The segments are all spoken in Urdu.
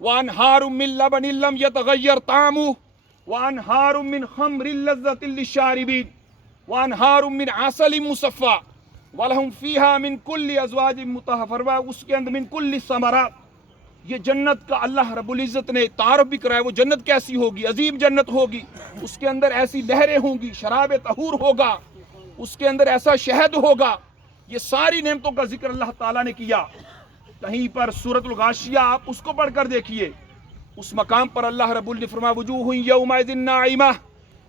وانہار من لبن لم یتغیر طعمہ وانہار من خمر لذۃ للشاربین وانہار من عسل مصفی ولہم فیہا من کل ازواج مطہرہ، اس کے اندر من کل ثمرات. یہ جنت کا اللہ رب العزت نے تعارف بھی کرایا. وہ جنت کیسی ہوگی؟ عظیم جنت ہوگی. اس کے اندر ایسی لہریں ہوں گی، شراب طہور ہوگا، اس کے اندر ایسا شہد ہوگا. یہ ساری نعمتوں کا ذکر اللہ تعالیٰ نے کیا. کہیں پر سورۃ الغاشیہ آپ اس کو پڑھ کر دیکھیے، اس مقام پر اللہ رب العزت نے فرمایا وجوہ یومئذ ناعمہ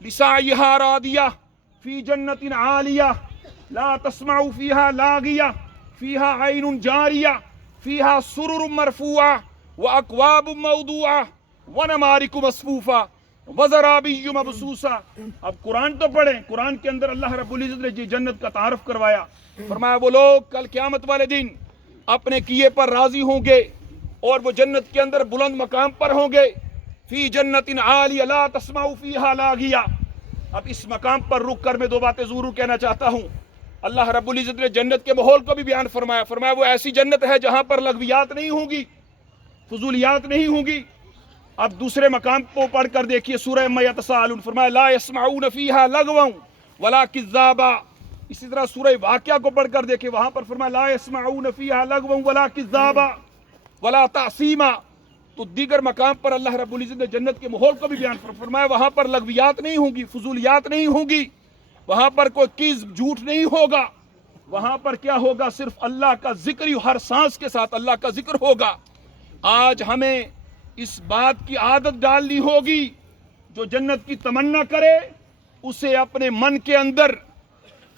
لسعیہا راضیہ فی جنت عالیہ لا تسمع فیہا لاغیہ فیہا عین جاریہ فیہا سرر مرفوعہ واکواب موضوعہ ونمارق مصفوفہ وزرابی مبثوثہ. اب قرآن تو پڑھیں. قرآن کے اندر اللہ رب العزت نے جنت کا تعارف کروایا. فرمایا وہ لوگ کل قیامت والے دن اپنے کیے پر راضی ہوں گے اور وہ جنت کے اندر بلند مقام پر ہوں گے. فی جنت عالیہ لا تسمع فیہا لاغیہ. اب اس مقام پر رک کر میں دو باتیں ضرور کہنا چاہتا ہوں. اللہ رب العزت نے جنت کے ماحول کو بھی بیان فرمایا. فرمایا وہ ایسی جنت ہے جہاں پر لغویات نہیں ہوں گی، فضولیات نہیں ہوں گی. اب دوسرے مقام کو پڑھ کر دیکھیے سورہ اما یتساءلون. فرمایا لا یسمعون فیہا لغوا ولا کذابا. اسی طرح سورہ واقعہ کو پڑھ کر دیکھیں، وہاں پر فرمایا لا یسمعون فیہا لغوا ولا کذابا ولا تعصیما. تو دیگر مقام پر اللہ رب العزت نے جنت کے ماحول کو بھی بیان فرمایا وہاں پر لغویات نہیں ہوں گی، فضولیات نہیں ہوں گی، وہاں پر کوئی کذب جھوٹ نہیں ہوگا. وہاں پر کیا ہوگا؟ صرف اللہ کا ذکر ہی، ہر سانس کے ساتھ اللہ کا ذکر ہوگا. آج ہمیں اس بات کی عادت ڈالنی ہوگی، جو جنت کی تمنا کرے اسے اپنے من کے اندر،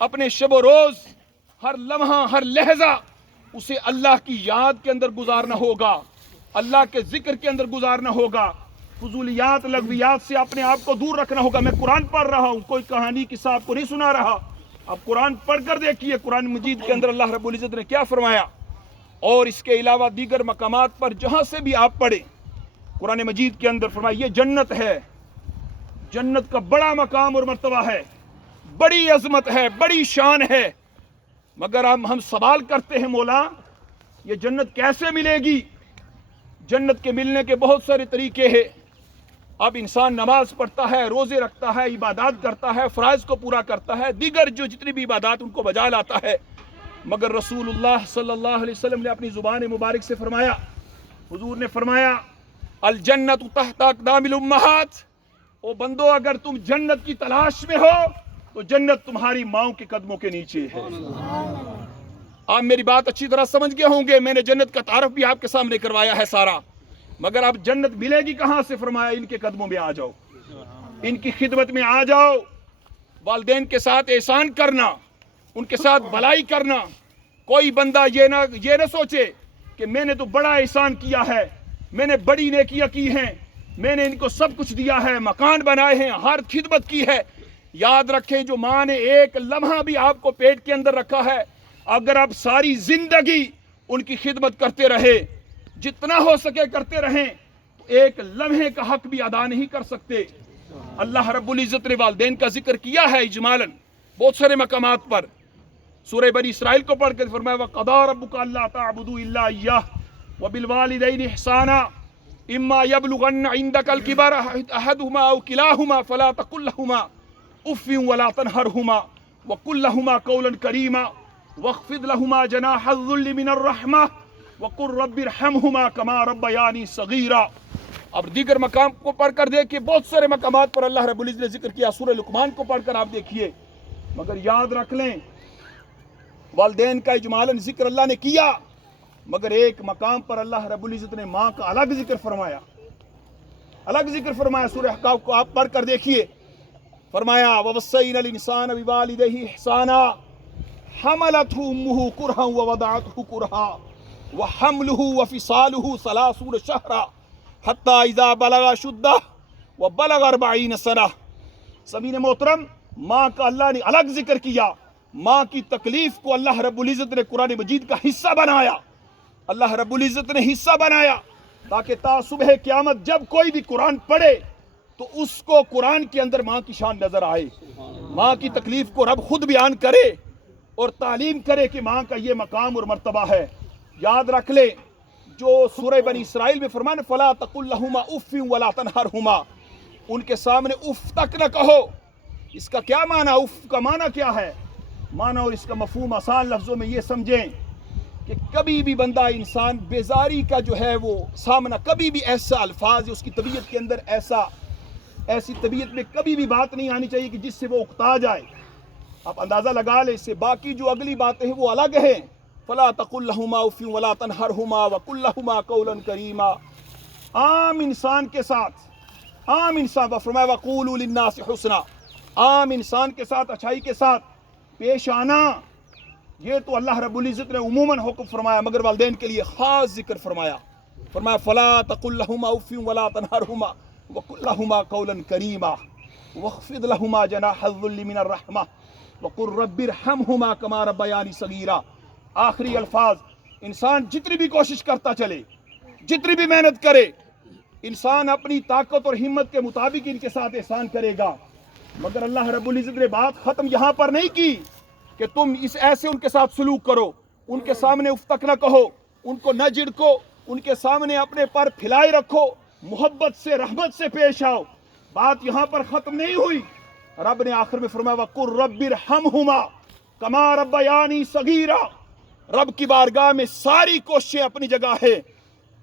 اپنے شب و روز، ہر لمحہ، ہر لہجہ اسے اللہ کی یاد کے اندر گزارنا ہوگا، اللہ کے ذکر کے اندر گزارنا ہوگا. فضولیات، لغویات سے اپنے آپ کو دور رکھنا ہوگا. میں قرآن پڑھ رہا ہوں، کوئی کہانی قصہ آپ کو نہیں سنا رہا. اب قرآن پڑھ کر دیکھیے قرآن مجید کے اندر اللہ رب العزت نے کیا فرمایا. اور اس کے علاوہ دیگر مقامات پر جہاں سے بھی آپ پڑھیں قرآن مجید کے اندر فرمایا یہ جنت ہے. جنت کا بڑا مقام اور مرتبہ ہے، بڑی عظمت ہے، بڑی شان ہے. مگر ہم سوال کرتے ہیں مولا یہ جنت کیسے ملے گی؟ جنت کے ملنے کے بہت سارے طریقے ہیں. اب انسان نماز پڑھتا ہے، روزے رکھتا ہے، عبادات کرتا ہے، فرائض کو پورا کرتا ہے، دیگر جو جتنی بھی عبادات ان کو بجا لاتا ہے. مگر رسول اللہ صلی اللہ علیہ وسلم نے اپنی زبان مبارک سے فرمایا، حضور نے فرمایا الجنت تحت اقدام الامہات. او بندو اگر تم جنت کی تلاش میں ہو تو جنت تمہاری ماؤں کے قدموں کے نیچے ہے. آپ میری بات اچھی طرح سمجھ گئے ہوں گے. میں نے جنت کا تعارف بھی آپ کے سامنے کروایا ہے سارا. مگر اب جنت ملے گی کہاں سے؟ فرمایا ان کے قدموں میں آ جاؤ، ان کی خدمت میں آ جاؤ. والدین کے ساتھ احسان کرنا، ان کے ساتھ بھلائی کرنا. کوئی بندہ یہ نہ سوچے کہ میں نے تو بڑا احسان کیا ہے، میں نے بڑی نیکیاں کی ہیں، میں نے ان کو سب کچھ دیا ہے، مکان بنائے ہیں، ہر خدمت کی ہے. یاد رکھیں جو ماں نے ایک لمحہ بھی آپ کو پیٹ کے اندر رکھا ہے، اگر آپ ساری زندگی ان کی خدمت کرتے رہے، جتنا ہو سکے کرتے رہیں، تو ایک لمحے کا حق بھی ادا نہیں کر سکتے. اللہ رب العزت نے والدین کا ذکر کیا ہے اجمالاً بہت سارے مقامات پر. سورہ بنی اسرائیل کو پڑھ کے فرمایا وَقَضَىٰ رَبُّكَ أَلَّا تَعْبُدُوا إِلَّا إِيَّاهُ وَبِالْوَالِدَيْنِ إِحْسَانًا إِمَّا يَبْلُغَنَّ عِندَكَ الْكِبَرَ أَحَدُهُمَا أَوْ كِلَاهُمَا فَلَا تَقُل لَّهُمَا أُفٍّ وَلَا تَنْهَرْهُمَا وَقُل لَّهُمَا قَوْلًا كَرِيمًا وَاخْفِضْ لَهُمَا جَنَاحَ الذُّلِّ مِنَ الرَّحْمَةِ وَقُل رَّبِّ ارْحَمْهُمَا كَمَا رَبَّيَانِي صَغِيرًا. اب دیگر مقام کو پڑھ کر دیکھیے، بہت سارے مقامات پر اللہ رب العزت نے ذکر کیا. سورہ لقمان کو پڑھ کر آپ دیکھیے. مگر یاد رکھ لیں والدین کا اجمالاً ذکر اللہ نے کیا، مگر ایک مقام پر اللہ رب العزت نے ماں کا الگ ذکر فرمایا، الگ ذکر فرمایا. سورہ احقاف کو آپ پڑھ کر دیکھیے. فرمایا وَوَصَّيْنَا الْإِنسَانَ بِوَالِدَيْهِ إِحْسَانًا حَمَلَتْهُ أُمُّهُ كُرْهًا وَوَضَعَتْهُ كُرْهًا وَحَمْلُهُ وَفِصَالُهُ 30 شهرًا حَتَّى إِذَا بَلَغَ أَشُدَّهُ وَبَلَغَ 40 سَنَةً. سامعین محترم، ماں کا اللہ نے الگ ذکر کیا. ماں کی تکلیف کو اللہ رب العزت نے قرآن مجید کا حصہ بنایا. اللہ رب العزت نے حصہ بنایا تاکہ تا صبح قیامت جب کوئی بھی قرآن پڑھے تو اس کو قرآن کے اندر ماں کی شان نظر آئے. ماں کی تکلیف کو رب خود بیان کرے اور تعلیم کرے کہ ماں کا یہ مقام اور مرتبہ ہے. یاد رکھ لے جو سورہ بنی اسرائیل میں فرمایا فلا تقل لہما اف ولا تنہرہما، ان کے سامنے اف تک نہ کہو۔ اس کا کیا معنی، اف کا معنی کیا ہے؟ معنی اور اس کا مفہوم آسان لفظوں میں یہ سمجھیں کہ کبھی بھی بندہ انسان بیزاری کا جو ہے وہ سامنا، کبھی بھی ایسا الفاظ اس کی طبیعت کے اندر ایسی طبیعت میں کبھی بھی بات نہیں آنی چاہیے کہ جس سے وہ اکتا جائے۔ آپ اندازہ لگا لیں، اس سے باقی جو اگلی باتیں ہیں وہ الگ ہیں۔ فلا تقل لہما اف ولا تنہرہما وقل لہما قولا کریما۔ عام انسان کے ساتھ، عام انسان فرمایا وقولوا للناس حسنا، عام انسان کے ساتھ اچھائی کے ساتھ پیش آنا، یہ تو اللہ رب العزت نے عموماً حکم فرمایا، مگر والدین کے لیے خاص ذکر فرمایا۔ فرمایا فلا تقل لہما اف ولا تنہرہما وقل لہما قولا کریما واخفض لہما جناح الذل من الرحمہ وقل رب ارحمہما کما ربیانی صغیرا۔ آخری الفاظ، انسان جتنی بھی کوشش کرتا چلے، جتنی بھی محنت کرے، انسان اپنی طاقت اور ہمت کے مطابق ان کے ساتھ احسان کرے گا، مگر اللہ رب العزت نے بات ختم یہاں پر نہیں کی کہ تم ایسے ان کے ساتھ سلوک کرو، ان کے سامنے اف تک نہ کہو، ان کو نہ جھڑکو، ان کے سامنے اپنے پر پھیلائے رکھو، محبت سے رحمت سے پیش آؤ۔ بات یہاں پر ختم نہیں ہوئی، رب نے آخر میں فرمایا وَقُلْ رَبِّ ارْحَمْهُمَا كَمَا رَبَّيَانِي صَغِيرًا۔ رب کی بارگاہ میں ساری کوششیں اپنی جگہ ہے،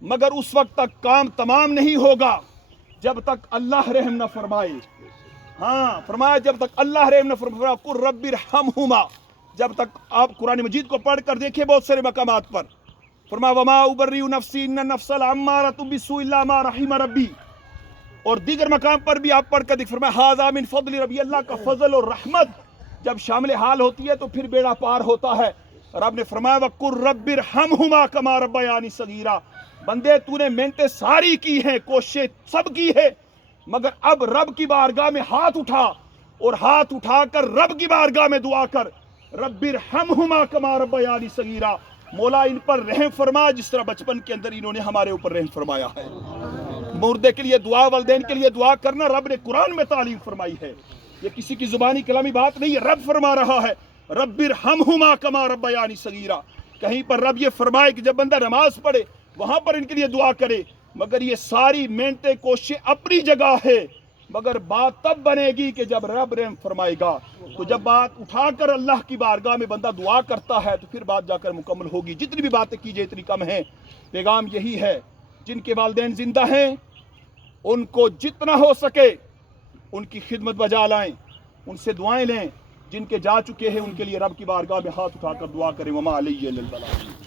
مگر اس وقت تک کام تمام نہیں ہوگا جب تک اللہ رحم نہ فرمائے۔ ہاں فرمایا جب تک اللہ رحم نہ فرمایا قُلْ رَبِّ ارْحَمْهُمَا، جب تک آپ قرآن مجید کو پڑھ کر دیکھیں بہت سارے مقامات پر فرمایا وَمَا أُبَرِّئُ نَفْسِي إِنَّ النَّفْسَ لَأَمَّارَةٌ بِالسُّوءِ إِلَّا مَا رَحِمَ رَبِّي، اور دیگر مقام پر بھی آپ پڑھ کر دیکھ فرمایا ھذا من فضل ربی، اللہ کا فضل اور رحمت جب شامل حال ہوتی ہے تو پھر بیڑا پار ہوتا ہے۔ رب نے فرمایا وَقُلْ رَبِّ ارْحَمْهُمَا كَمَا رَبَّيَانِي صَغِيرًا۔ بندے تو نے محنتیں ساری کی ہیں، کوششیں سب کی ہے، مگر اب رب کی بارگاہ میں ہاتھ اٹھا، اور ہاتھ اٹھا کر رب کی بارگاہ میں دعا کر رب ارحمہما کما ربیانی صغیرا، مولا ان پر رحم فرما جس طرح بچپن کے اندر انہوں نے ہمارے اوپر رحم فرمایا ہے۔ مردے کے لیے دعا، والدین کے لیے دعا کرنا رب نے قرآن میں تعلیم فرمائی ہے، یہ کسی کی زبانی کلامی بات نہیں ہے، رب فرما رہا ہے رب ارحمہما کما ربیانی صغیرا۔ کہیں پر رب یہ فرمائے کہ جب بندہ نماز پڑھے وہاں پر ان کے لیے دعا کرے، مگر یہ ساری محنتیں کوششیں اپنی جگہ ہے، مگر بات تب بنے گی کہ جب رب رحم فرمائے گا۔ تو جب بات اٹھا کر اللہ کی بارگاہ میں بندہ دعا کرتا ہے تو پھر بات جا کر مکمل ہوگی۔ جتنی بھی باتیں کیجئے اتنی کم ہیں۔ پیغام یہی ہے، جن کے والدین زندہ ہیں ان کو جتنا ہو سکے ان کی خدمت بجا لائیں، ان سے دعائیں لیں، جن کے جا چکے ہیں ان کے لیے رب کی بارگاہ میں ہاتھ اٹھا کر دعا کریں۔ وما علیہ الا البلاغ۔